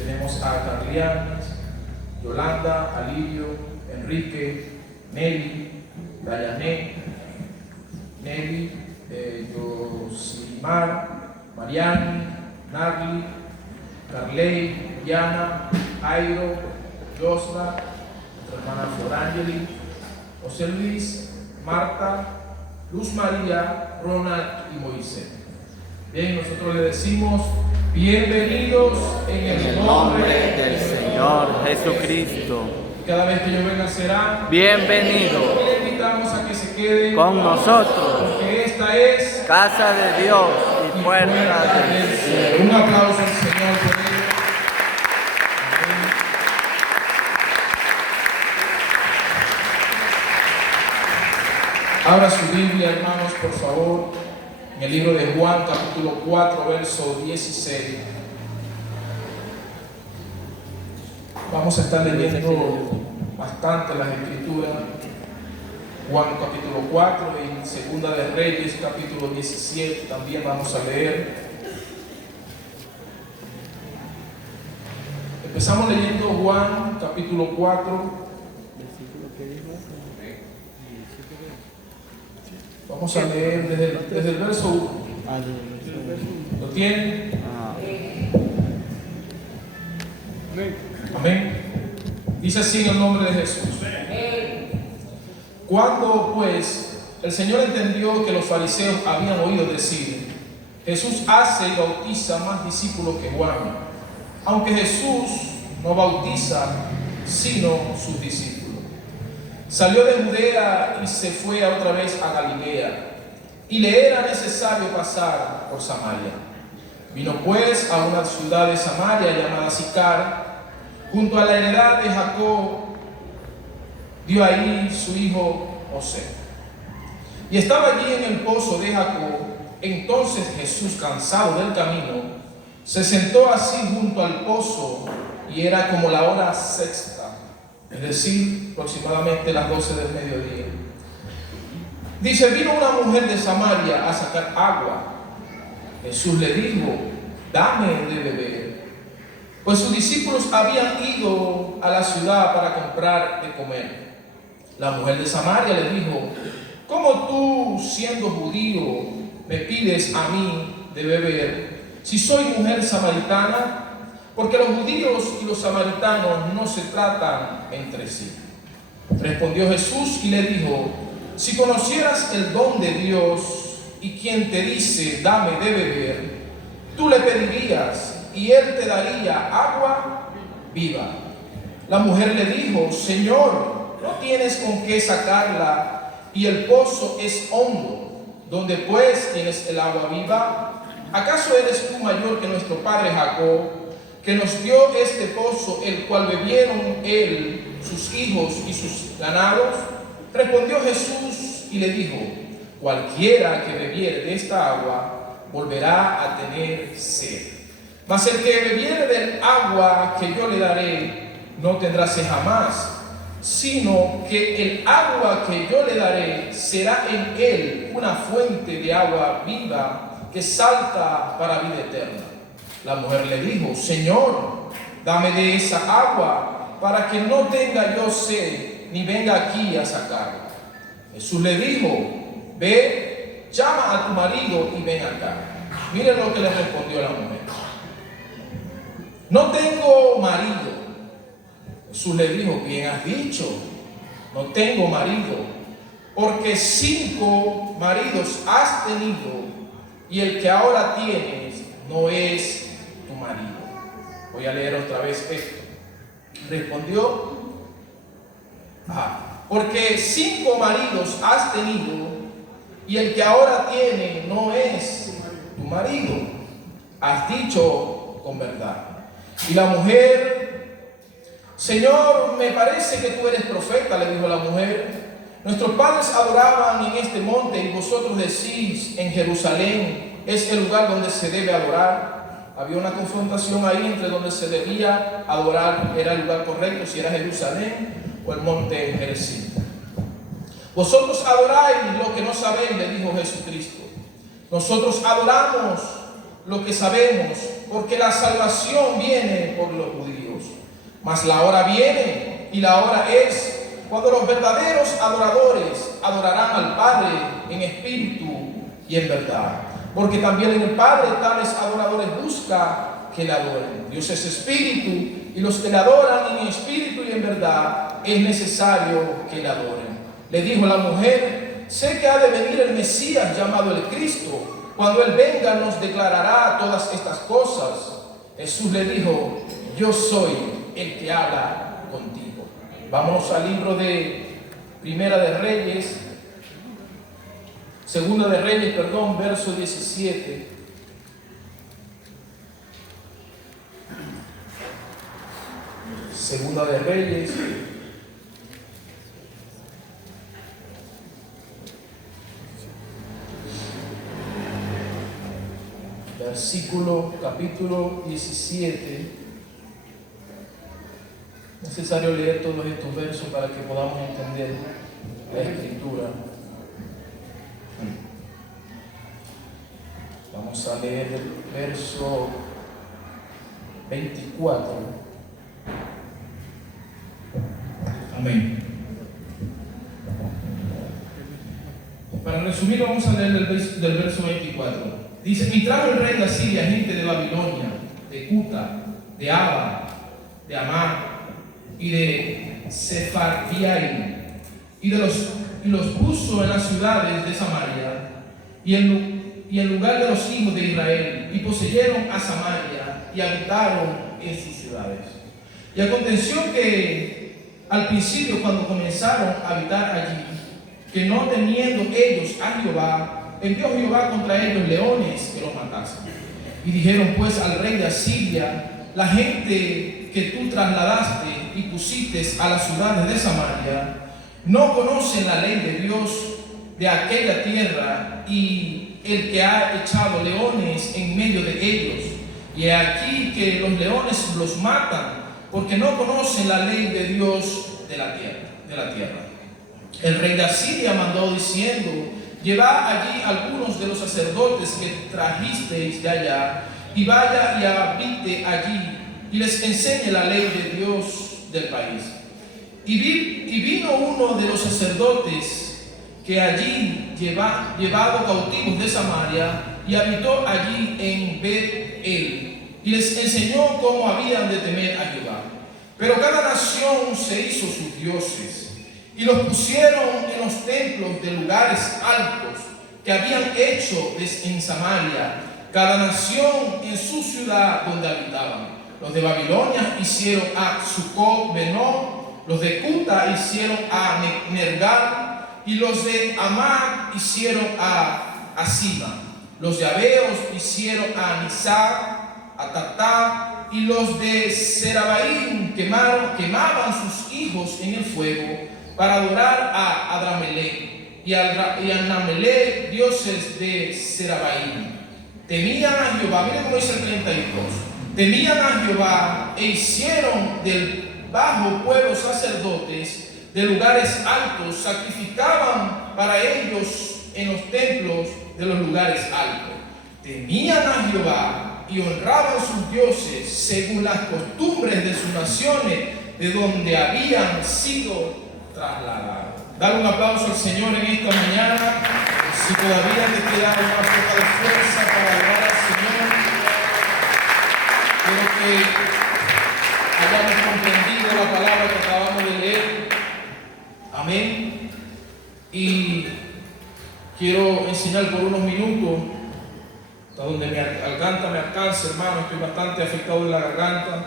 Tenemos a Carlian, Yolanda, Alirio, Enrique, Nelly, Dayané, Nelly, Yosimar, Mariani, Narli, Carley, Diana, Jairo, Josla, nuestra hermana Florangeli, José Luis, Marta, Luz María, Ronald y Moisés. Bien, nosotros le decimos bienvenidos en el nombre del Señor Jesucristo. Cada vez que yo venga serán bienvenidos. Le invitamos a que se queden con nosotros, porque esta es casa de Dios y puerta del cielo. Un aplauso al Señor por ello. Abra su Biblia, hermanos, por favor, en el libro de Juan, capítulo 4, verso 16. Vamos a estar leyendo bastante las Escrituras. Juan capítulo 4 y Segunda de Reyes capítulo 17 también vamos a leer. Empezamos leyendo Juan capítulo 4. Vamos a leer desde el verso 1. ¿Lo tienen? Amén. Dice así en el nombre de Jesús. Cuando pues el Señor entendió que los fariseos habían oído decir: Jesús hace y bautiza más discípulos que Juan, aunque Jesús no bautiza sino sus discípulos. Salió de Judea y se fue otra vez a Galilea, y le era necesario pasar por Samaria. Vino pues a una ciudad de Samaria llamada Sicar, junto a la heredad de Jacob. Dio ahí su hijo José. Y estaba allí en el pozo de Jacob. Entonces Jesús, cansado del camino, se sentó así junto al pozo, y era como la hora sexta, es decir, aproximadamente las 12 del mediodía. Dice: vino una mujer de Samaria a sacar agua. Jesús le dijo: dame de beber, pues sus discípulos habían ido a la ciudad para comprar de comer. La mujer de Samaria le dijo: ¿cómo tú, siendo judío, me pides a mí de beber, si soy mujer samaritana? Porque los judíos y los samaritanos no se tratan entre sí. Respondió Jesús y le dijo: si conocieras el don de Dios y quien te dice dame de beber, tú le pedirías y él te daría agua viva. La mujer le dijo: Señor, no tienes con qué sacarla y el pozo es hondo. ¿Dónde pues tienes el agua viva? ¿Acaso eres tú mayor que nuestro padre Jacob, que nos dio este pozo, el cual bebieron él, sus hijos y sus ganados? Respondió Jesús y le dijo: cualquiera que bebiere de esta agua volverá a tener sed. Mas el que bebiere del agua que yo le daré no tendrá sed jamás, sino que el agua que yo le daré será en él una fuente de agua viva que salta para vida eterna. La mujer le dijo: Señor, dame de esa agua para que no tenga yo sed ni venga aquí a sacarla. Jesús le dijo: ve, llama a tu marido y ven acá. Miren lo que le respondió la mujer: no tengo marido. Jesús le dijo: bien has dicho, no tengo marido, porque 5 maridos has tenido, y el que ahora tienes no es tu marido. Voy a leer otra vez esto. Respondió: porque 5 maridos has tenido, y el que ahora tiene no es tu marido. Has dicho con verdad. Y la mujer: Señor, me parece que tú eres profeta. Le dijo la mujer: nuestros padres adoraban en este monte, y vosotros decís: en Jerusalén es el lugar donde se debe adorar. Había una confrontación ahí entre donde se debía adorar, era el lugar correcto, si era Jerusalén o el monte Gerizim. Vosotros adoráis lo que no sabéis, le dijo Jesucristo. Nosotros adoramos lo que sabemos, porque la salvación viene por los judíos. Mas la hora viene y la hora es cuando los verdaderos adoradores adorarán al Padre en espíritu y en verdad. Porque también en el Padre tales adoradores busca que le adoren. Dios es espíritu, y los que le adoran en espíritu y en verdad es necesario que le adoren. Le dijo la mujer: sé que ha de venir el Mesías llamado el Cristo. Cuando Él venga nos declarará todas estas cosas. Jesús le dijo: yo soy el que habla contigo. Vámonos al libro de Segunda de Reyes, verso 17. Segunda de Reyes, capítulo 17. Es necesario leer todos estos versos para que podamos entender la Escritura. Vamos a leer el verso 24. Amén. Para resumir, vamos a leer del verso 24. Dice: y trajo el rey de Asiria gente de Babilonia, de Cuta, de Aba, de Amá y de Sefartiaim, y los puso en las ciudades de Samaria y en lugar de los hijos de Israel, y poseyeron a Samaria y habitaron en sus ciudades. Y aconteció que al principio, cuando comenzaron a habitar allí, que no teniendo ellos a Jehová, envió Jehová contra ellos leones que los matasen. Y dijeron pues al rey de Asiria: la gente que tú trasladaste y pusiste a las ciudades de Samaria no conocen la ley de Dios de aquella tierra, y el que ha echado leones en medio de ellos. Y aquí que los leones los matan, porque no conocen la ley de Dios de la tierra. El rey de Asiria mandó diciendo: llevad allí algunos de los sacerdotes que trajisteis de allá, y vaya y habite allí, y les enseñe la ley de Dios del país. Y vino uno de los sacerdotes que allí llevado cautivos de Samaria, y habitó allí en Bet-el, y les enseñó cómo habían de temer a Jehová. Pero cada nación se hizo sus dioses, y los pusieron en los templos de lugares altos que habían hecho en Samaria, cada nación en su ciudad donde habitaban. Los de Babilonia hicieron a Sucot-Benó, los de Cuta hicieron a Nergal, y los de Amad hicieron a Asima. Los de Abeos hicieron a Nisar, a Tatá, y los de Serabaim quemaban sus hijos en el fuego para adorar a Adramelech y a Namelech, dioses de Serabaim. Temían a Jehová, miren cómo dice el 32. Temían a Jehová e hicieron del bajo pueblo sacerdotes de lugares altos, sacrificaban para ellos en los templos de los lugares altos. Temían a Jehová y honraban sus dioses según las costumbres de sus naciones, de donde habían sido trasladados. Dale un aplauso al Señor en esta mañana. Si todavía te queda una poca de fuerza para adorar al Señor, espero que hayamos comprendido la palabra que acabamos de leer. Amén. Y quiero enseñar por unos minutos, hasta donde mi garganta me alcance, hermano. Estoy bastante afectado de la garganta,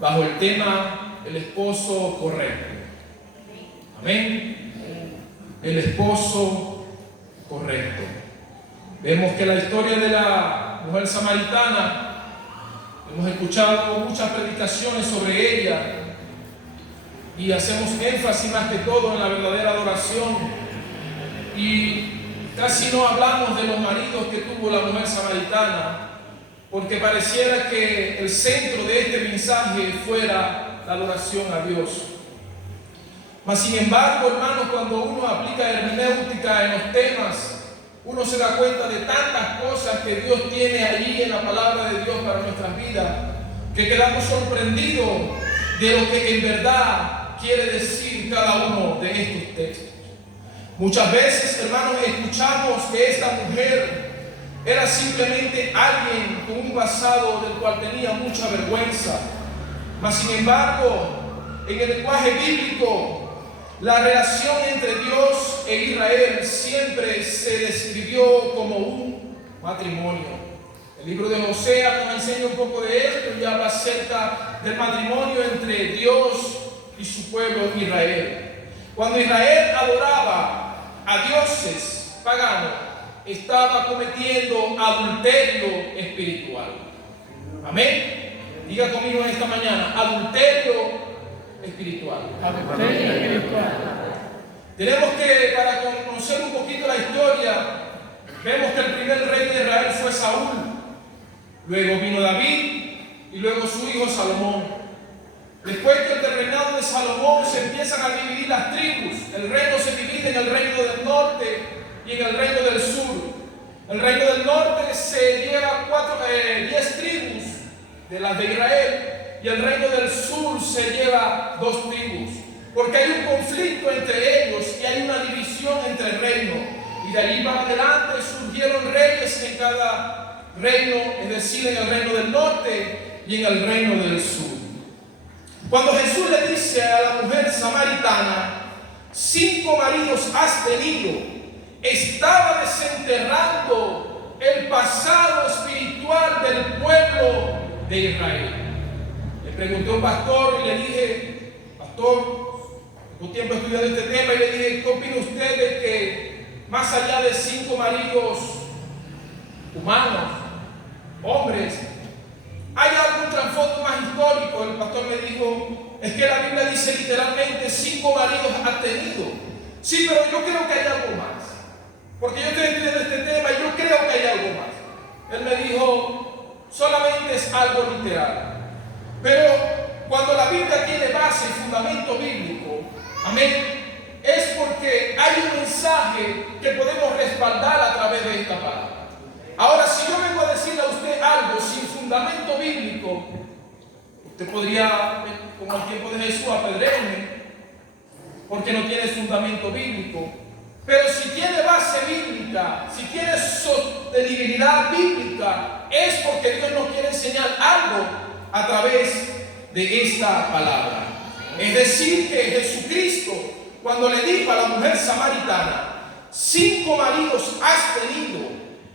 bajo el tema: el esposo correcto. Amén. El esposo correcto. Vemos que la historia de la mujer samaritana, hemos escuchado muchas predicaciones sobre ella, y hacemos énfasis más que todo en la verdadera adoración, y casi no hablamos de los maridos que tuvo la mujer samaritana, porque pareciera que el centro de este mensaje fuera la adoración a Dios. Mas sin embargo, hermanos, cuando uno aplica hermenéutica en los temas, uno se da cuenta de tantas cosas que Dios tiene allí en la palabra de Dios para nuestras vidas. que quedamos sorprendidos de lo que en verdad quiere decir cada uno de estos textos. Muchas veces, hermanos, escuchamos que esta mujer era simplemente alguien con un pasado del cual tenía mucha vergüenza. Mas, sin embargo, en el lenguaje bíblico, la relación entre Dios e Israel siempre se describió como un matrimonio. El libro de Osea nos enseña un poco de esto y habla acerca del matrimonio entre Dios y su pueblo Israel. Cuando Israel adoraba a dioses paganos, estaba cometiendo adulterio espiritual. Amén. Diga conmigo en esta mañana: adulterio espiritual. Adulterio espiritual. Tenemos que, para conocer un poquito la historia, vemos que el primer rey de Israel fue Saúl. Luego vino David y luego su hijo Salomón. Después que el reinado de Salomón se empiezan a dividir las tribus. El reino se divide en el reino del norte y en el reino del sur. El reino del norte se lleva 10 tribus de las de Israel, y el reino del sur se lleva 2 tribus, porque hay un conflicto entre ellos y hay una división entre el reino. Y de allí para adelante surgieron reyes en cada reino, es decir, en el reino del norte y en el reino del sur. Cuando Jesús le dice a la mujer samaritana: 5 maridos has tenido, estaba desenterrando el pasado espiritual del pueblo de Israel. Le pregunté a un pastor y le dije: pastor, tengo tiempo estudiando este tema, y le dije: ¿qué opina usted de que más allá de 5 maridos humanos, hombres, hay algún trasfondo más histórico? El pastor me dijo: es que la Biblia dice literalmente 5 maridos ha tenido. Sí, pero yo creo que hay algo más, porque yo estoy estudiando este tema y yo creo que hay algo más. Él me dijo: solamente es algo literal. Pero cuando la Biblia tiene base y fundamento bíblico, amén, es porque hay un mensaje que podemos respaldar a través de esta palabra. Ahora, si yo vengo a decirle a usted algo sin fundamento bíblico, usted podría, como al tiempo de Jesús, apedrearme porque no tiene fundamento bíblico. Pero si tiene base bíblica, si tiene sostenibilidad bíblica, es porque Dios nos quiere enseñar algo a través de esta palabra. Es decir, que Jesucristo, cuando le dijo a la mujer samaritana: 5 maridos has tenido,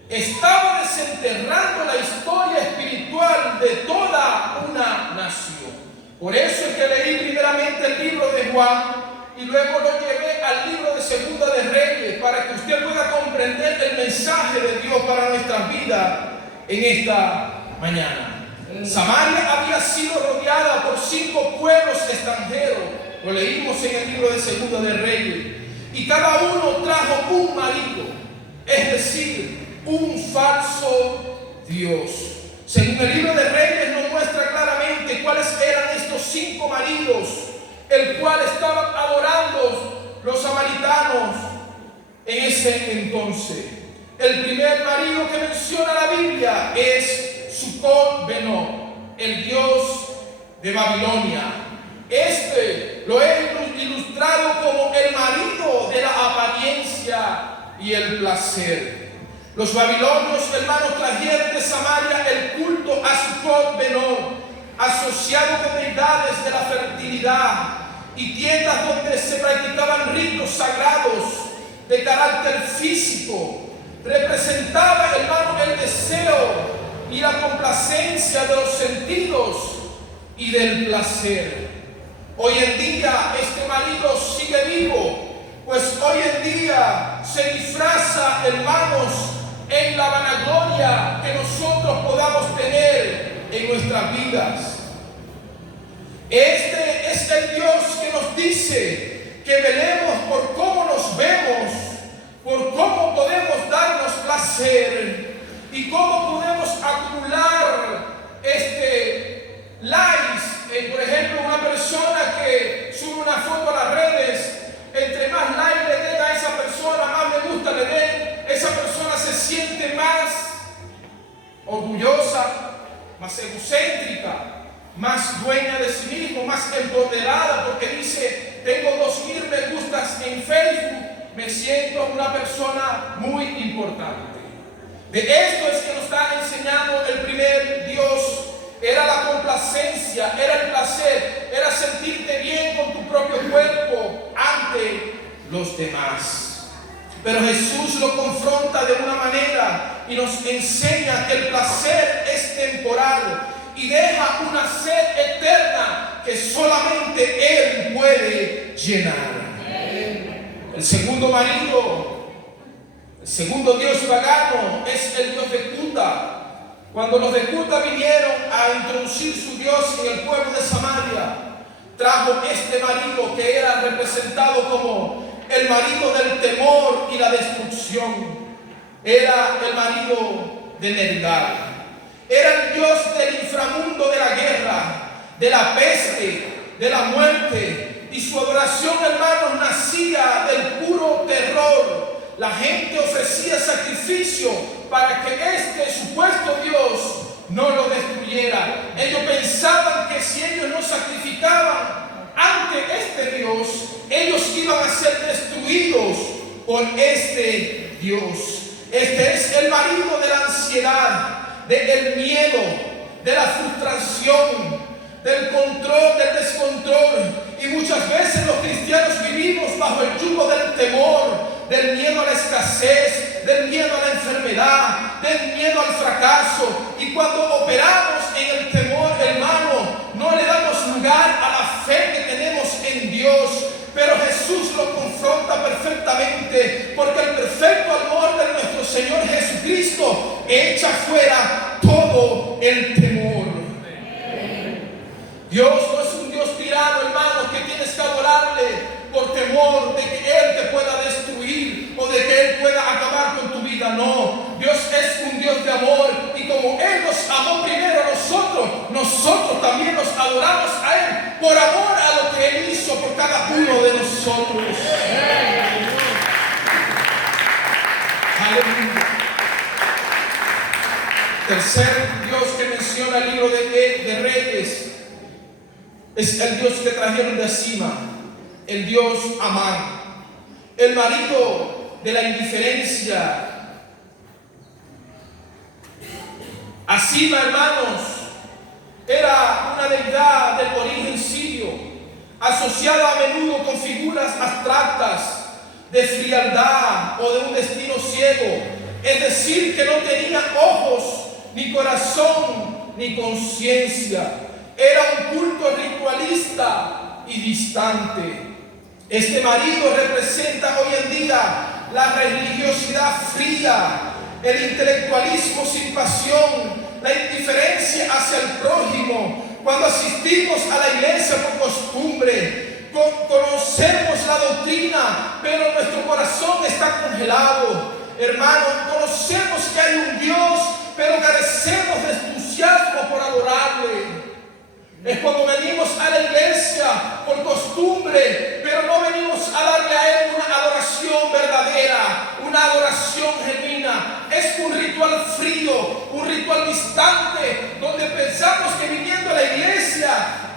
estaba desenterrando la historia espiritual de toda una nación. Por eso es que leí primeramente el libro de Juan y luego lo llevé al libro de Segunda de Reyes, para que usted pueda comprender el mensaje de Dios para nuestras vidas en esta mañana. Samaria había sido rodeada por 5 pueblos extranjeros. Lo leímos en el libro de Segunda de Reyes. Y cada uno trajo un marido, es decir, un falso Dios. Según el libro de Reyes nos muestra claramente cuáles eran estos 5 maridos, el cual estaban adorando los samaritanos en ese entonces. El primer marido que menciona la Biblia es Sucot-Benot, el dios de Babilonia. Este lo he ilustrado como el marido de la apariencia y el placer. Los babilonios, hermanos, trajeron de Samaria el culto a Sucot-Benot, asociado con deidades de la fertilidad y tiendas donde se practicaban ritos sagrados de carácter físico. Representaba, hermano, el deseo y la complacencia de los sentidos y del placer. Hoy en día este marido sigue vivo, pues hoy en día se disfraza, hermanos, en la vanagloria que nosotros podamos tener en nuestras vidas. Este es el Dios que nos dice que velemos por cómo nos vemos, por cómo podemos darnos placer y cómo podemos acumular likes. Por ejemplo, una persona que sube una foto a las redes, entre más likes le den a esa persona, más me gusta le den, esa persona se siente más orgullosa, más egocéntrica. más dueña de sí mismo, más empoderada, porque dice, tengo 2000 me gustas en Facebook, me siento una persona muy importante. De esto es que nos está enseñando el primer Dios. Era la complacencia, era el placer, era sentirte bien con tu propio cuerpo ante los demás. Pero Jesús lo confronta de una manera y nos enseña que el placer es temporal y deja una sed eterna que solamente Él puede llenar. El segundo marido, el segundo dios pagano es el dios de Cuta. Cuando los de Cuta vinieron a introducir su Dios en el pueblo de Samaria, trajo este marido que era representado como el marido del temor y la destrucción. Era el marido de Nergal. Era el Dios del inframundo, de la guerra, de la peste, de la muerte. Y su adoración, hermanos, nacía del puro terror. La gente ofrecía sacrificio para que este supuesto Dios no lo destruyera. Ellos pensaban que si ellos no sacrificaban ante este Dios, ellos iban a ser destruidos por este Dios. Este es el marido de la ansiedad, del miedo, de la frustración, del control, del descontrol. Y muchas veces los cristianos vivimos bajo el yugo del temor, del miedo a la escasez, del miedo a la enfermedad, del miedo al fracaso. Y cuando operamos en el temor, hermano, no le damos lugar a la fe que tenemos en Dios. Pero Jesús lo confronta perfectamente, porque el perfecto amor de nuestro Señor Jesucristo echa fuera todo el temor. Dios no es un Dios tirano, hermanos, que tienes que adorarle por temor de que Él te pueda destruir o de que Él pueda acabar con tu vida. No, Dios es un Dios de amor, y como Él nos amó primero a nosotros, nosotros también nos adoramos a Él por amor a lo que Él hizo por cada uno de nosotros. Aleluya. Tercer Dios que menciona el libro de Reyes es el Dios que trajeron de Sima, el Dios Amán, el marido de la indiferencia. Sima, hermanos, era una deidad del origen sirio, asociada a menudo con figuras abstractas de frialdad o de un destino ciego, es decir, que no tenía ojos, ni corazón, ni conciencia. Era un culto ritualista y distante. Este marido representa hoy en día la religiosidad fría, el intelectualismo sin pasión, la indiferencia hacia el prójimo. Cuando asistimos a la iglesia por costumbre, conocemos la doctrina, pero nuestro corazón está congelado. Hermanos, conocemos que hay un Dios, pero carecemos de entusiasmo por adorarle. Es cuando venimos a la iglesia por costumbre, pero no venimos a darle a Él una adoración verdadera, una adoración genuina. Es un ritual frío, un ritual distante, donde pensamos que viniendo a la iglesia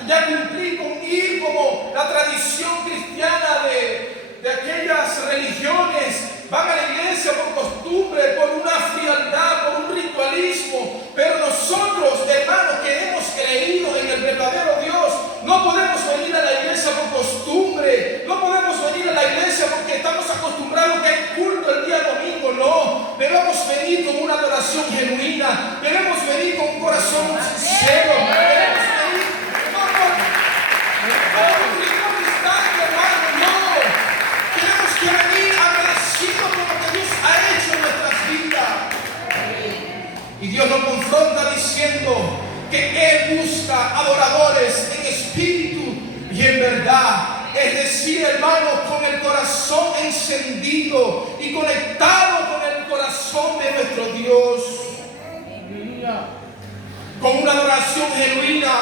ya cumplí con ir como la tradición cristiana de aquellas religiones. Van a la iglesia por costumbre, por una frialdad, por un ritualismo. Pero nosotros, hermanos, que hemos creído en el verdadero Dios, no podemos venir a la iglesia por costumbre. No podemos venir a la iglesia porque estamos acostumbrados que hay culto el día domingo. No, debemos venir con una adoración genuina. Debemos venir con un corazón sincero. Debemos venir por un ritual distante, hermano. No, tenemos que venir agradecidos por lo que Dios ha hecho en nuestras vidas. Y Dios nos confronta diciendo que Él busca adoradores en espíritu y en verdad. Es decir, hermanos, con el corazón encendido y conectado con el corazón de nuestro Dios. Con una adoración genuina,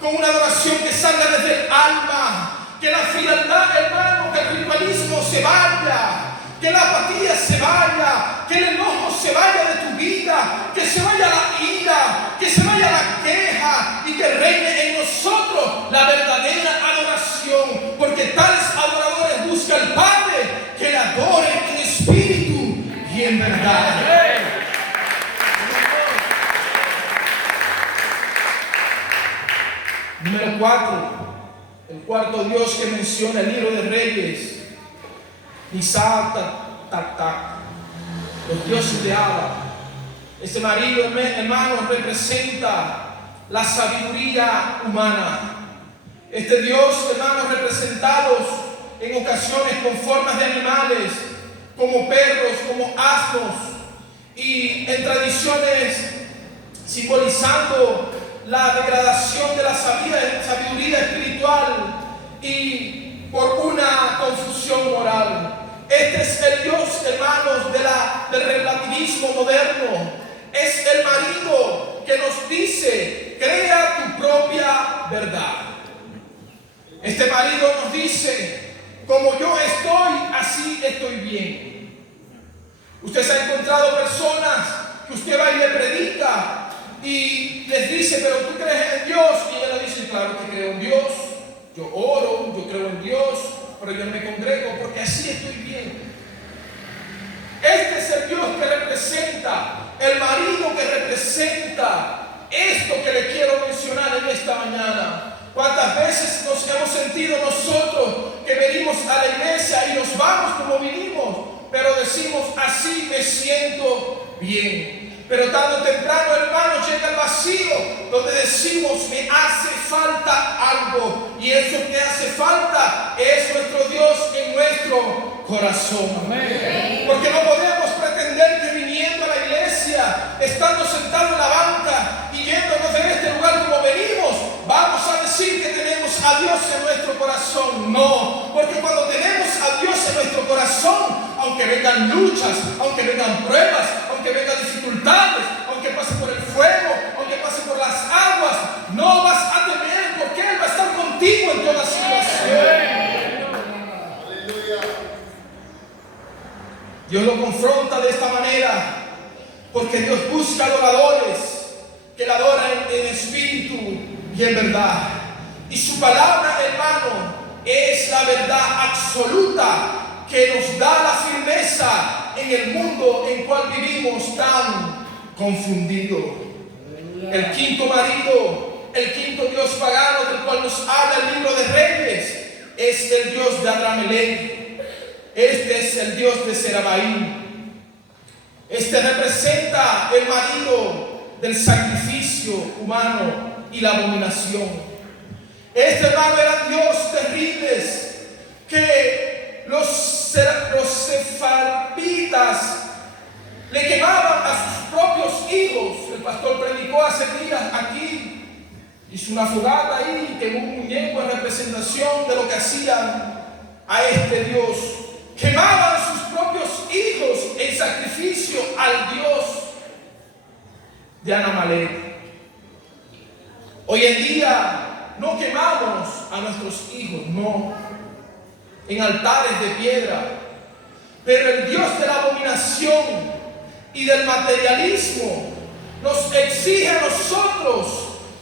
con una adoración que salga desde el alma. Que la frialdad, hermano, que el ritualismo se vaya, que la apatía se vaya, que el enojo se vaya de tu vida, que se vaya la ira, que se vaya la queja y que reine en Número 4, el cuarto Dios que menciona el libro de Reyes, Nisal Tac, los dioses de Abba. Este marido, hermano, representa la sabiduría humana. Este Dios, hermanos, representados en ocasiones con formas de animales, como perros, como asnos, y en tradiciones simbolizando la degradación de la sabiduría espiritual y por una confusión moral. Este es el Dios, hermanos, del relativismo moderno. Es el marido que nos dice: crea tu propia verdad. Este marido nos dice: como yo estoy, así estoy bien. Usted se ha encontrado personas que usted va y le predica y les dice: pero tú crees en Dios. Y ella le dice: claro que creo en Dios, yo oro, yo creo en Dios, pero yo no me congrego porque así estoy bien. Este es el Dios que representa, el marido que representa esto que le quiero mencionar en esta mañana. ¿Cuántas veces nos hemos sentido nosotros que venimos a la iglesia y nos vamos como vinimos, pero decimos: así me siento bien? Pero tarde o temprano, hermano, llega el vacío donde decimos: me hace falta algo, y eso que hace falta es nuestro Dios en nuestro corazón. Amén. Porque no podemos pretender que viniendo a la iglesia, estando sentados en la banca y yéndonos de este lugar como venimos, vamos a decir que tenemos a Dios en nuestro corazón. No, porque cuando tenemos a Dios en nuestro corazón, aunque vengan luchas, aunque vengan pruebas, aunque vengan dificultades, aunque pase por el fuego, aunque pase por las aguas, no vas a temer, porque Él va a estar contigo en toda situación. Dios lo confronta de esta manera, porque Dios busca adoradores que le adoran en espíritu y en verdad. Y su palabra, hermano, es la verdad absoluta que nos da la firmeza en el mundo en cual vivimos tan confundido. El quinto marido, el quinto Dios pagano del cual nos habla el libro de Reyes, es el Dios de Adramelech. Este es el Dios de Serabaim. Este representa el marido del sacrificio humano y la abominación. Este hermano eran dioses terribles que los sefarditas le quemaban a sus propios hijos. El pastor predicó hace días aquí, hizo una fogata ahí y quemó un muñeco en representación de lo que hacían a este Dios. Quemaban a sus propios hijos en sacrificio al Dios de Anamalek. Hoy en día no quemamos a nuestros hijos, no, en altares de piedra, pero el Dios de la abominación y del materialismo nos exige a nosotros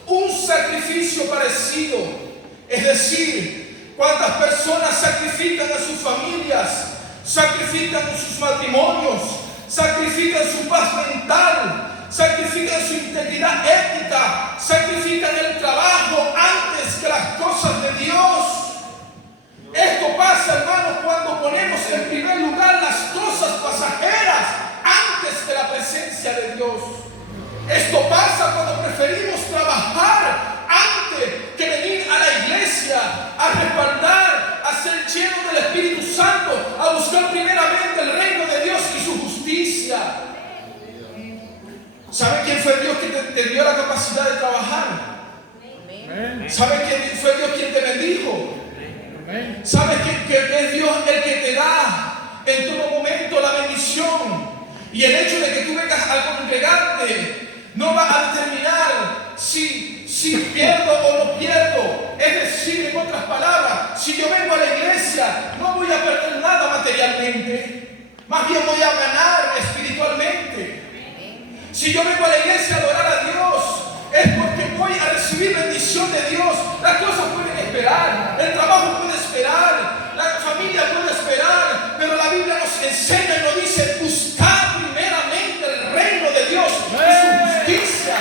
un sacrificio parecido. Es decir, ¿cuántas personas sacrifican a sus familias, sacrifican sus matrimonios, sacrifican su paz mental, sacrifican su integridad ética, sacrifican el trabajo antes que las cosas de Dios? Esto pasa, hermanos, cuando ponemos en primer lugar las cosas pasajeras antes que la presencia de Dios. Esto pasa cuando preferimos trabajar antes que venir a la iglesia a respaldar, a ser lleno del Espíritu Santo, a buscar primeramente el reino de Dios y su justicia. ¿Sabe quién fue Dios que te dio la capacidad de trabajar? ¿Sabe quién fue Dios quien te bendijo? ¿Sabes que es Dios el que te da en todo momento la bendición? Y el hecho de que tú vengas al congregarte no va a determinar si pierdo o no pierdo. Es decir, en otras palabras, si yo vengo a la iglesia, no voy a perder nada materialmente, más bien voy a ganar espiritualmente. Si yo vengo a la iglesia a adorar a Dios, es porque voy a recibir bendición de Dios. Las cosas pueden esperar, el trabajo puede esperar, la familia puede esperar, pero la Biblia nos enseña y nos dice: buscar primeramente el reino de Dios y su justicia,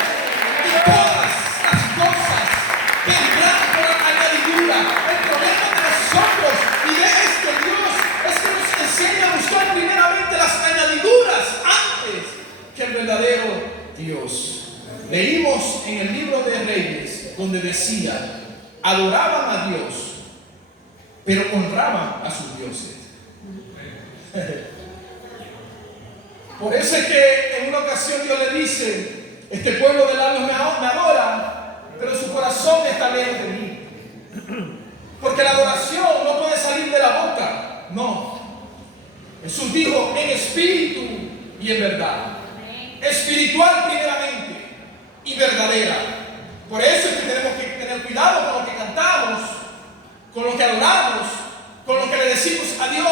y todas las cosas vendrán Leímos en el libro de Reyes donde decía, adoraban a Dios, pero honraban a sus dioses. Por eso es que en una ocasión Dios le dice, este pueblo del alma me adora, pero su corazón está lejos de mí. Porque la adoración no puede salir de la boca, no. Jesús dijo en espíritu y en verdad. Espiritual primeramente y verdadera. Por eso es que tenemos que tener cuidado con lo que cantamos, con lo que adoramos, con lo que le decimos a Dios,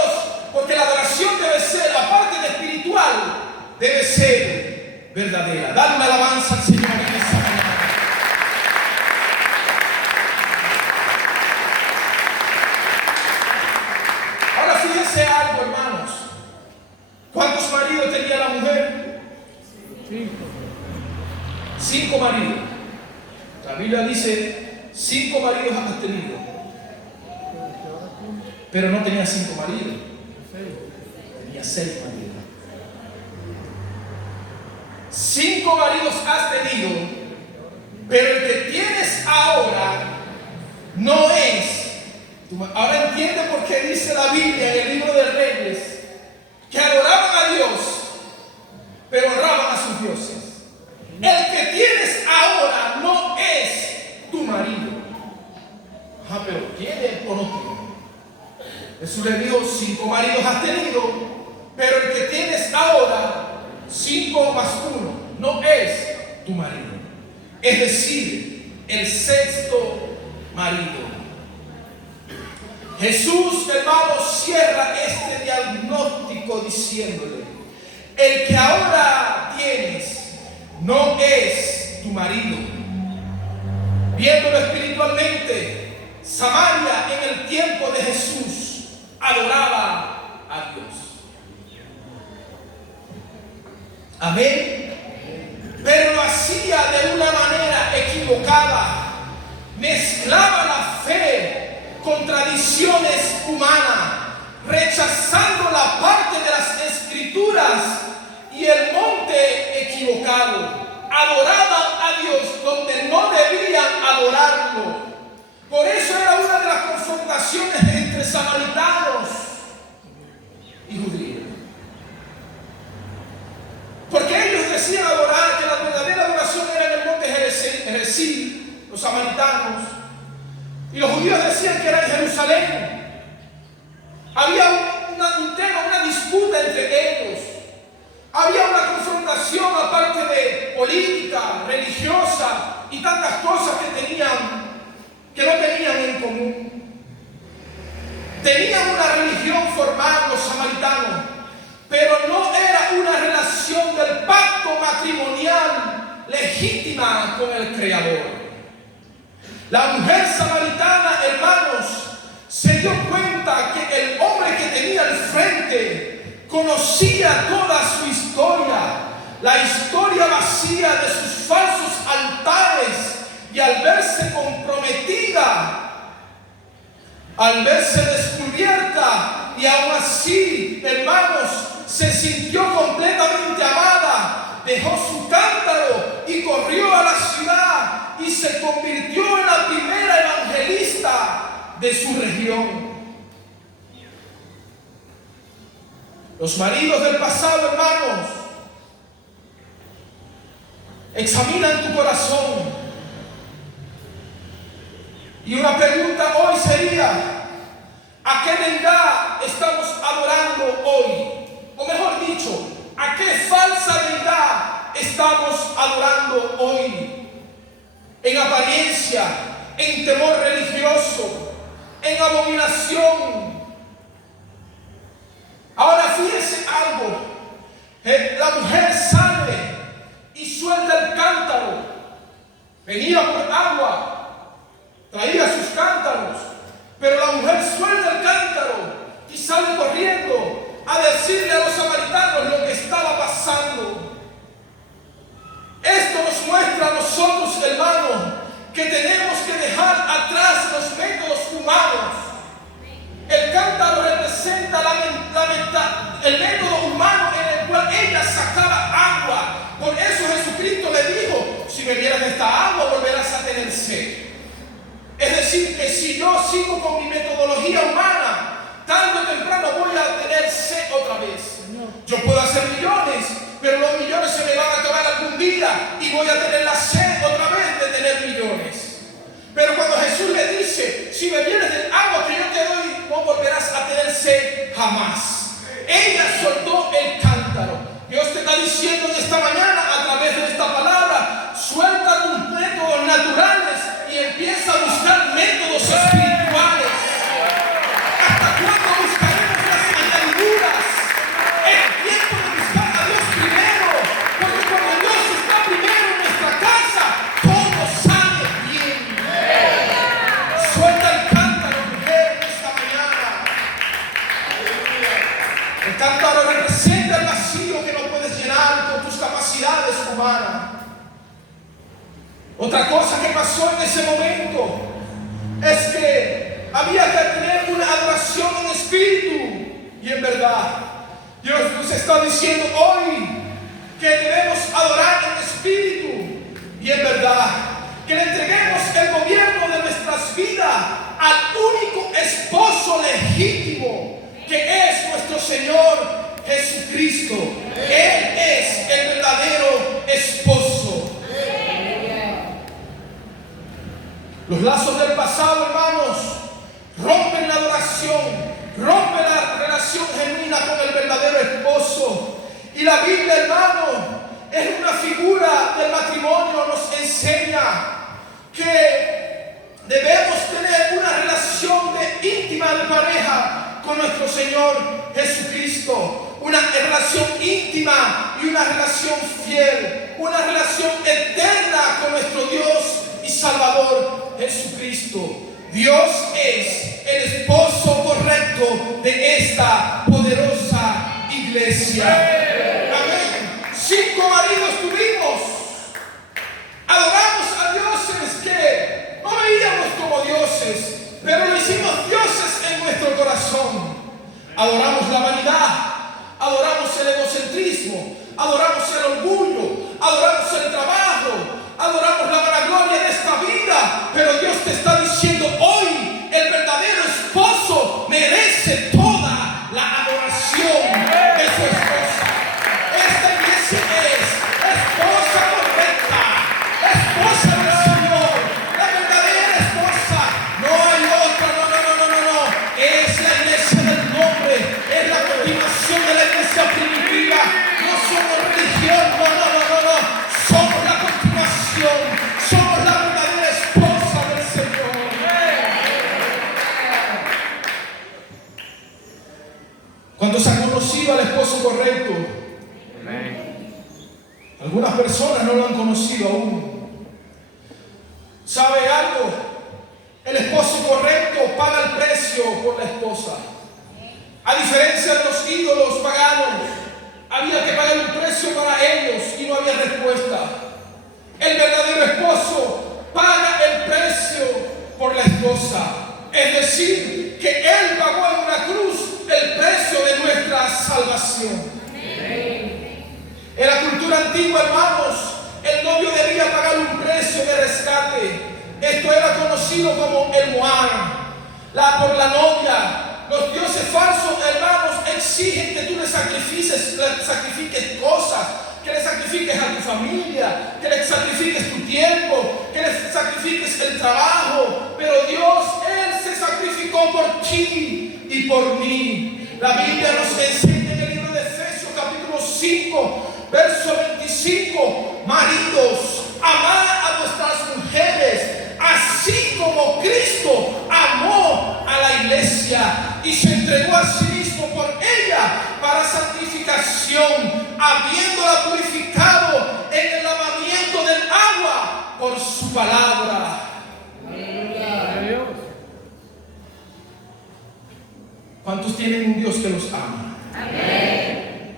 porque la adoración debe ser, aparte de espiritual, debe ser verdadera. Dar una alabanza al Señor en esta mañana. Ahora fíjense algo, hermanos. ¿Cuántos maridos tenía la mujer? 5 maridos. La Biblia dice 5 maridos has tenido, pero no tenía 5 maridos, tenía 6 maridos. 5 maridos has tenido, pero el que tienes ahora no es. Ahora entiende por qué dice la Biblia en el libro de Reyes que adoraban a Dios, pero honraban a sus dioses. El que tienes ahora no es tu marido. Pero ¿tiene o no tiene? Jesús le dijo, 5 maridos has tenido, pero el que tienes ahora, 5 más 1, no es tu marido. Es decir, el 6º marido. Jesús, hermanos, cierra este diagnóstico diciéndole, el que ahora tienes no es tu marido. Viéndolo espiritualmente, Samaria en el tiempo de Jesús adoraba a Dios. Amén. Pero lo hacía de una manera equivocada. Mezclaba la fe con tradiciones humanas, rechazando la parte de las escrituras y el monte equivocado. Adoraban a Dios donde no debían adorarlo. Por eso era una de las confrontaciones entre samaritanos y judíos. Porque ellos decían adorar, que la verdadera adoración era en el monte Gerizim, los samaritanos, y los judíos decían que era en Jerusalén. Había un tema, una disputa entre ellos. Había una confrontación aparte de política, religiosa y tantas cosas que no tenían en común. Tenían una religión formal los samaritanos, pero no era una relación del pacto matrimonial legítima con el Creador. La mujer samaritana, hermanos, se dio cuenta que el hombre que tenía al frente conocía toda su historia, la historia vacía de sus falsos altares, y al verse comprometida, al verse descubierta, y aún así, hermanos, se sintió completamente amada, dejó su cántaro y corrió a la ciudad y se convirtió en la primera evangelista de su región. Los maridos del pasado, hermanos, examinan tu corazón. Y una pregunta hoy sería, ¿a qué deidad estamos adorando hoy? O mejor dicho, ¿a qué falsa deidad estamos adorando hoy? En apariencia, en temor religioso, en abominación. Ahora fíjense algo, la mujer sale y suelta el cántaro, venía por agua, traía sus cántaros, pero la mujer suelta el cántaro y sale corriendo a decirle a los samaritanos lo que estaba pasando. Esto nos muestra a nosotros, hermanos, que tenemos que dejar atrás los métodos humanos. El decir que si yo sigo con mi metodología humana, tarde o temprano voy a tener sed otra vez. Yo puedo hacer millones, pero los millones se me van a acabar algún día y voy a tener la sed otra vez de tener millones. Pero cuando Jesús le dice, si bebieres del agua que yo te doy, no volverás a tener sed jamás. Ella soltó el cántaro. Dios te está diciendo en esta mañana a través de esta palabra, suelta tus métodos naturales y empieza a buscar métodos espirituales. ¿Hasta cuándo buscaremos las añadiduras? Es tiempo de buscar a Dios primero, porque cuando Dios está primero en nuestra casa, todo sale bien. Suelta el cántaro, mujer, en esta mañana. El cántaro representa el vacío que no puedes llenar con tus capacidades humanas. Otra cosa que pasó en ese momento es que había que tener una adoración en espíritu y en verdad. Dios nos está diciendo hoy que debemos adorar en espíritu y en verdad. Que le entreguemos el gobierno de nuestras vidas al único esposo legítimo que es nuestro Señor Jesucristo. Él es el verdadero esposo. Los lazos del pasado, hermanos, rompen la adoración, rompen la relación genuina con el verdadero esposo. Y la Biblia, hermano, es una figura del matrimonio, nos enseña que debemos tener una relación íntima de pareja con nuestro Señor Jesucristo. Una relación íntima y una relación fiel, una relación eterna con nuestro Dios y Salvador Jesucristo. Dios es el esposo correcto de esta poderosa iglesia. Amén. 5 maridos tuvimos. Adoramos a dioses que no veíamos como dioses, pero lo hicimos dioses en nuestro corazón. Adoramos la vanidad, adoramos el egocentrismo, adoramos el orgullo, adoramos el trabajo, adoramos la vanagloria de esta vida. Pero Dios te está diciendo hoy, el verdadero esposo merece toda la adoración de su esposa. Esta iglesia es esposa correcta, esposa del Señor, la verdadera esposa. No hay otra, no. Es la iglesia del nombre, es la continuación de la iglesia primitiva. No somos religión, no. Somos la continuación, somos la verdadera esposa del Señor. Cuando se ha conocido al esposo correcto, algunas personas no lo han conocido aún. ¿Sabe algo? El esposo correcto paga el precio por la esposa. A diferencia de los ídolos paganos, había que pagar un precio para ellos y no había respuesta. El verdadero esposo paga el precio por la esposa. Es decir, que Él pagó en una cruz el precio de nuestra salvación. En la cultura antigua, hermanos, el novio debía pagar un precio de rescate. Esto era conocido como el moar. Por la novia. Los dioses falsos, hermanos, exigen que tú le sacrifiques cosas, que le sacrifiques a tu familia, que le sacrifiques tu tiempo, que le sacrifiques el trabajo. Pero Dios, Él se sacrificó por ti y por mí. La Biblia nos enseña en el libro de Efesios capítulo 5, verso 25, maridos, amad a vuestras mujeres, así como Cristo amó a la iglesia y se entregó a sí mismo por ella para santificación, habiéndola purificado en el lavamiento del agua por su palabra. ¿Cuántos tienen un Dios que los ama? Amén.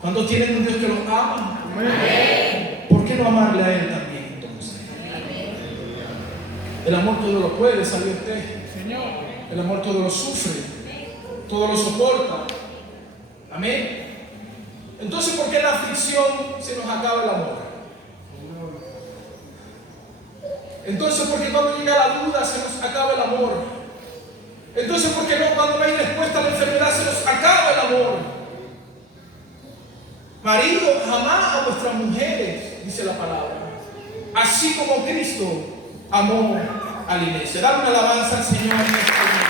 ¿Cuántos tienen un Dios que los ama? Amén. ¿Por qué no amarle a Él también entonces? Amén. El amor todo lo puede, ¿sabe usted? Señor. El amor todo lo sufre, todo lo soporta. Amén. Entonces, ¿por qué en la aflicción se nos acaba el amor? Entonces, ¿por qué cuando llega la duda se nos acaba el amor? Entonces, ¿por qué no cuando no hay respuesta a la enfermedad se nos acaba el amor? Marido, jamás a vuestras mujeres, dice la palabra, así como Cristo amó a la iglesia. Dale una alabanza al Señor en este día.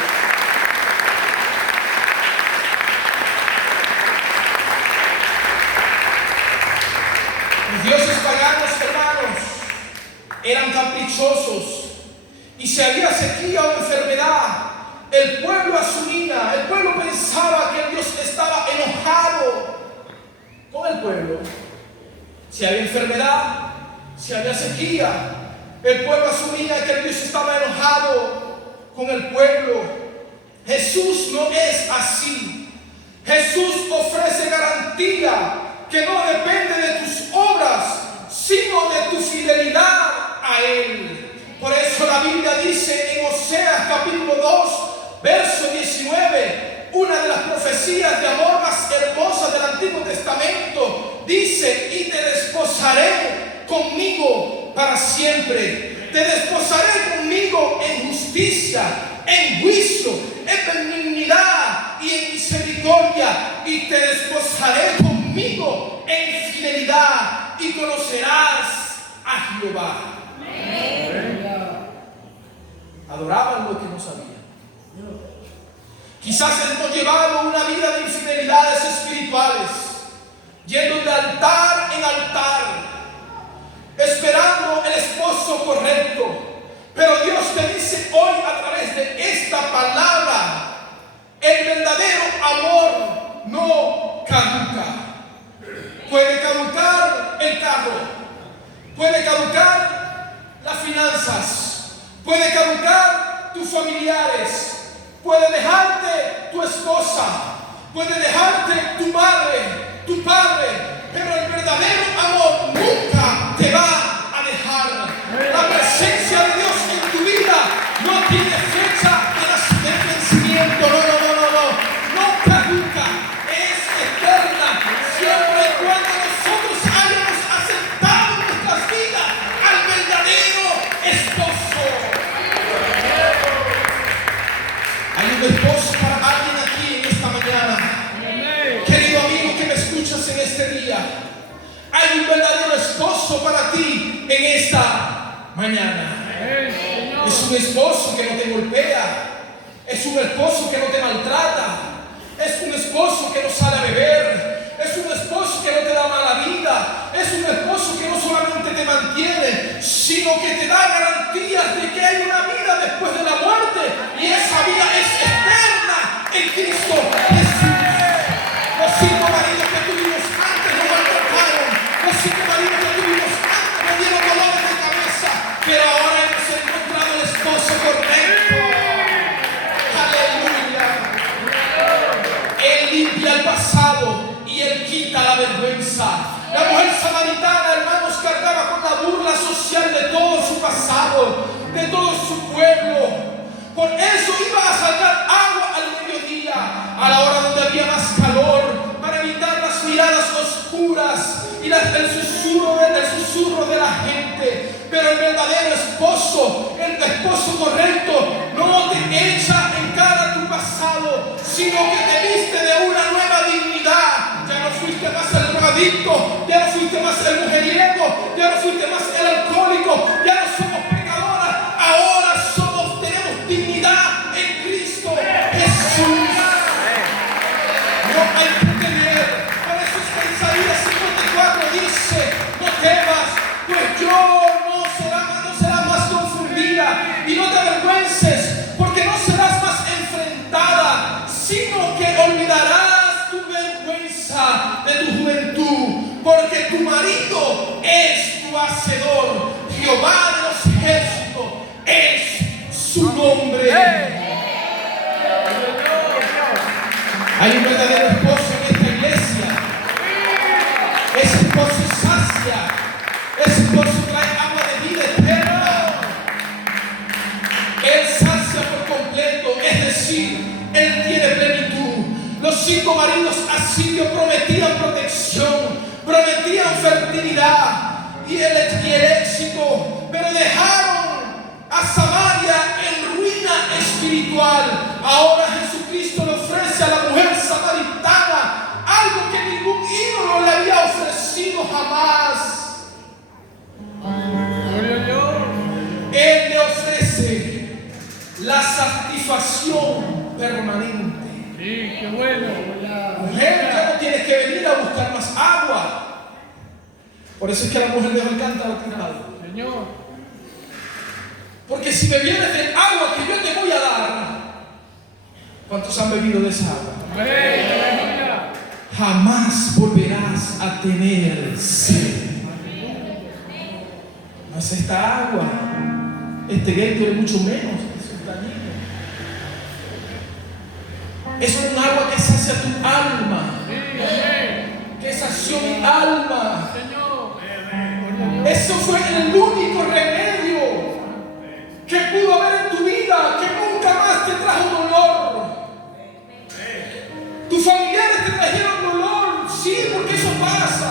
Los dioses paganos, hermanos, eran caprichosos, y si había sequía o enfermedad, el pueblo asumía, el pueblo pensaba que el Dios estaba enojado con el pueblo. Si había enfermedad, si había sequía, el pueblo asumía que el Dios estaba enojado con el pueblo. Jesús no es así. Jesús ofrece garantía que no depende de tus obras, sino de tu fidelidad a Él. Por eso la Biblia dice en Oseas capítulo 2, verso 19, una de las profecías de amor más hermosas del Antiguo Testamento, dice: y te desposaré conmigo para siempre. Te desposaré conmigo en justicia, en juicio, en benignidad y en misericordia, y te desposaré conmigo en fidelidad, y conocerás a Jehová. Adoraban lo que no sabían. Quizás hemos llevado una vida de infidelidades espirituales, yendo de altar en altar, esperando el esposo correcto. Pero Dios te dice hoy a través de esta palabra: el verdadero amor no caduca. Puede caducar el carro, puede caducar las finanzas, puede caducar tus familiares, puede dejarte tu esposa, puede dejarte tu madre, tu padre, pero el verdadero amor nunca te va a dejar. La presencia de Dios en tu vida no tiene fecha de vencimiento, no caduca, es eterna, siempre y cuando nosotros hayamos aceptado en nuestras vidas al verdadero esposo. Hay un esposo para alguien aquí en esta mañana. Querido amigo que me escuchas en este día, hay un verdadero esposo para ti en esta mañana. Es un esposo que no te golpea, es un esposo que no te maltrata, es un esposo que no sale a beber, es un esposo que no te da mala vida, es un esposo que no solamente te mantiene, sino que te da garantías de que hay una vida después de la muerte, y esa vida es eterna en Cristo Jesús. Los 5 maridos que tuvimos antes nos maltrataron, los 5 maridos que tuvimos antes nos dieron dolores de cabeza, pero ahora hemos encontrado el esposo correcto. Aleluya. Él limpia el pasado y Él quita la vergüenza. La mujer samaritana, hermanos, cargaba con la burla social de todo su pasado, de todo su pueblo. Por eso iba a sacar agua al mediodía, a la hora donde había más calor, para evitar las miradas oscuras y el susurro de la gente. Pero el verdadero esposo, el esposo correcto, no te echa en cara tu pasado, sino que te viste de una nueva dignidad. Ya no fuiste más el drogadicto, ya no fuiste más el mujeriego, ya no fuiste más el alcohólico, ya no somos pecadoras, ahora tenemos dignidad en Cristo Jesús. No hay que temer. Por eso es que Isaías 54 dice: no temas, pues yo no serás más confundida, y no te avergüences, porque no serás más enfrentada, sino que olvidarás tu vergüenza de tu juventud, porque tu marido es tu hacedor, Jehová de los ejércitos es su nombre. Hay un verdadero esposo en esta iglesia. Ese esposo sacia, ese esposo trae agua de vida eterna. Él sacia por completo, es decir, Él tiene plenitud. Los 5 maridos asirios prometían protección, prometían fertilidad y el éxito, pero dejaron a Samaria en ruina espiritual. Ahora Jesucristo le ofrece a la mujer samaritana algo que ningún ídolo le había ofrecido jamás. Él le ofrece la satisfacción permanente. Sí, qué bueno. Mujer, ya no tienes que venir a buscar más agua. Por eso es que la mujer dejó el cántaro tirado. Señor. Porque si bebieres del agua que yo te voy a dar, ¿cuántos han bebido de esa agua? Aleluya. Jamás volverás a tener sed. No es esta agua, este Gatorade mucho menos. Eso es dañino. Es un agua que sacia tu alma, que sació mi alma. Eso fue el único remedio que pudo haber en tu vida, que nunca más te trajo dolor. Tus familiares te trajeron dolor, sí, porque eso pasa.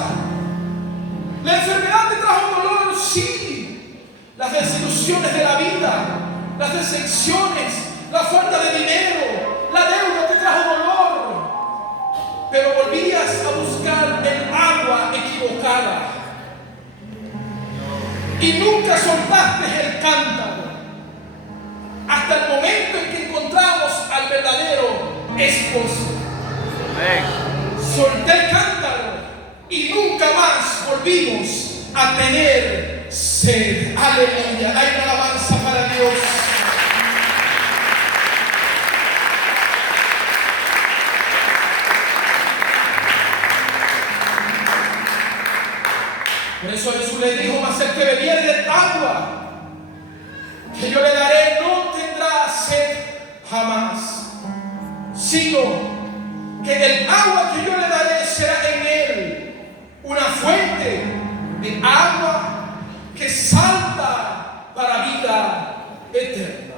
La enfermedad te trajo dolor, sí. Las desilusiones de la vida, las decepciones, la falta de dinero, la deuda te trajo dolor. Pero volvías a buscar el agua equivocada. Y nunca soltaste el cántaro hasta el momento en que encontramos al verdadero esposo. Solté el cántaro y nunca más volvimos a tener sed. Aleluya. Hay una alabanza para Dios. Por eso Jesús le dijo: mas el que bebiere del agua que yo le daré no tendrá sed jamás, sino que el agua que yo le daré será en él una fuente de agua que salta para vida eterna.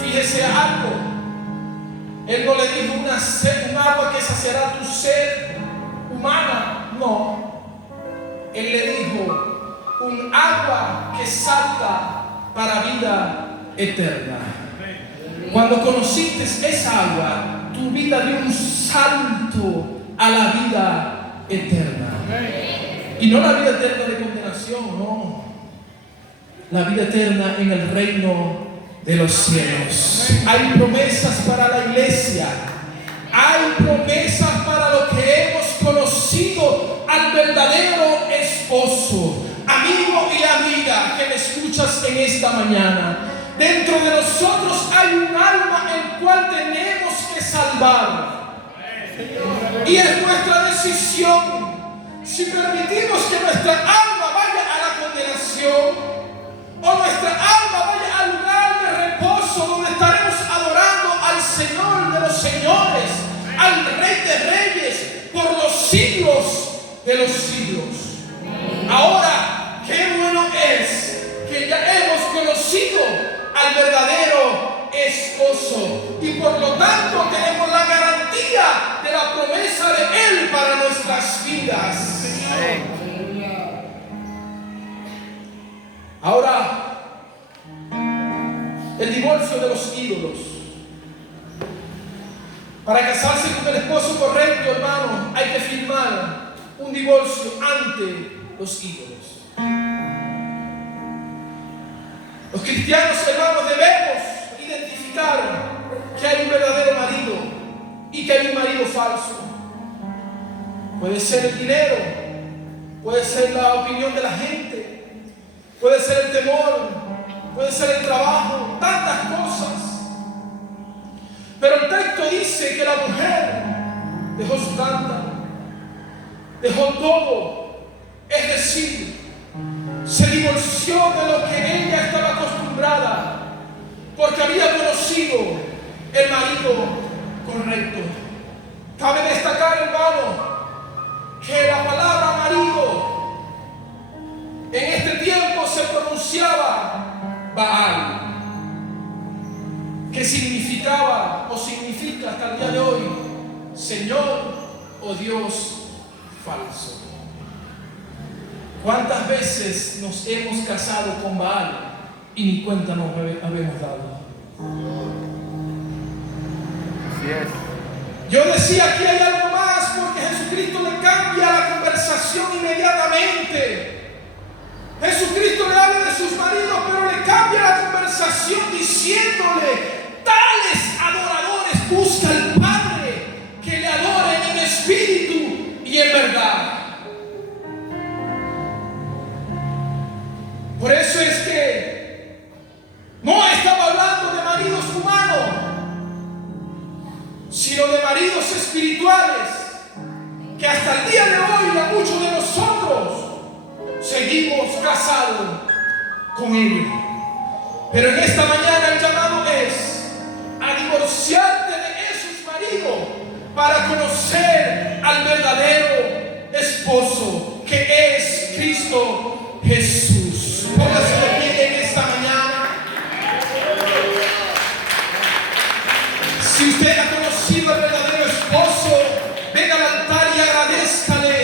Fíjese algo, él no le dijo un agua que saciará tu sed humana, no. Él le dijo un agua que salta para vida eterna. Cuando conociste esa agua, tu vida dio un salto a la vida eterna. Y no la vida eterna de condenación, no. La vida eterna en el reino de los cielos. Hay promesas para la iglesia. Hay promesas para los que hemos conocido al verdadero esposo. Amigo y amiga que me escuchas en esta mañana, dentro de nosotros hay un alma el cual tenemos que salvar. Y es nuestra decisión si permitimos que nuestra alma vaya a la condenación o nuestra alma vaya al lugar de reposo donde estaremos adorando al Señor de los señores, al Rey de reyes, por los siglos de los siglos. Ahora, qué bueno es que ya hemos conocido al verdadero esposo y por lo tanto tenemos la garantía de la promesa de Él para nuestras vidas. Ahora, el divorcio de los ídolos. Para casarse con el esposo correcto, hermano, hay que firmar un divorcio ante los ídolos. Los cristianos, hermanos, debemos identificar que hay un verdadero marido y que hay un marido falso. Puede ser el dinero, puede ser la opinión de la gente, puede ser el temor, puede ser el trabajo, tantas cosas. Pero el texto dice que la mujer dejó su cántaro, dejó todo, es decir, se divorció de lo que ella estaba acostumbrada, porque había conocido el marido correcto. Cabe destacar, hermano, que la palabra marido en este tiempo se pronunciaba Baal, que significaba o significa hasta el día de hoy Señor o Dios falso. ¿Cuántas veces nos hemos casado con Baal? y ni cuenta nos habíamos dado. Así es. Yo decía que hay algo más, porque Jesucristo le cambia la conversación inmediatamente. Jesucristo le habla de sus maridos, pero le cambia la conversación diciéndole: tales adoradores busca al Padre, que le adoren en espíritu y en verdad. Por eso es que no estaba hablando de maridos humanos, sino de maridos espirituales, que hasta el día de hoy a muchos de nosotros seguimos casados con ellos. Pero en esta mañana el llamado es a divorciarte de esos maridos para conocer al verdadero esposo, que es Cristo Jesús. Póngase de pie en esta mañana. Si usted ha conocido al verdadero esposo, venga al altar y agradézcale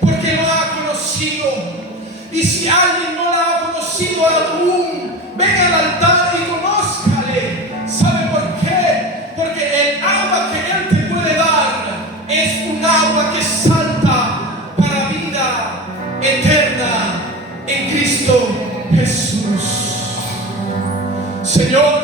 porque lo ha conocido. Y si alguien no lo ha conocido aún, venga al altar y conózcale. ¿Sabe por qué? Porque el agua que Él te puede dar es un agua que salta para vida eterna en Cristo Jesús. Señor,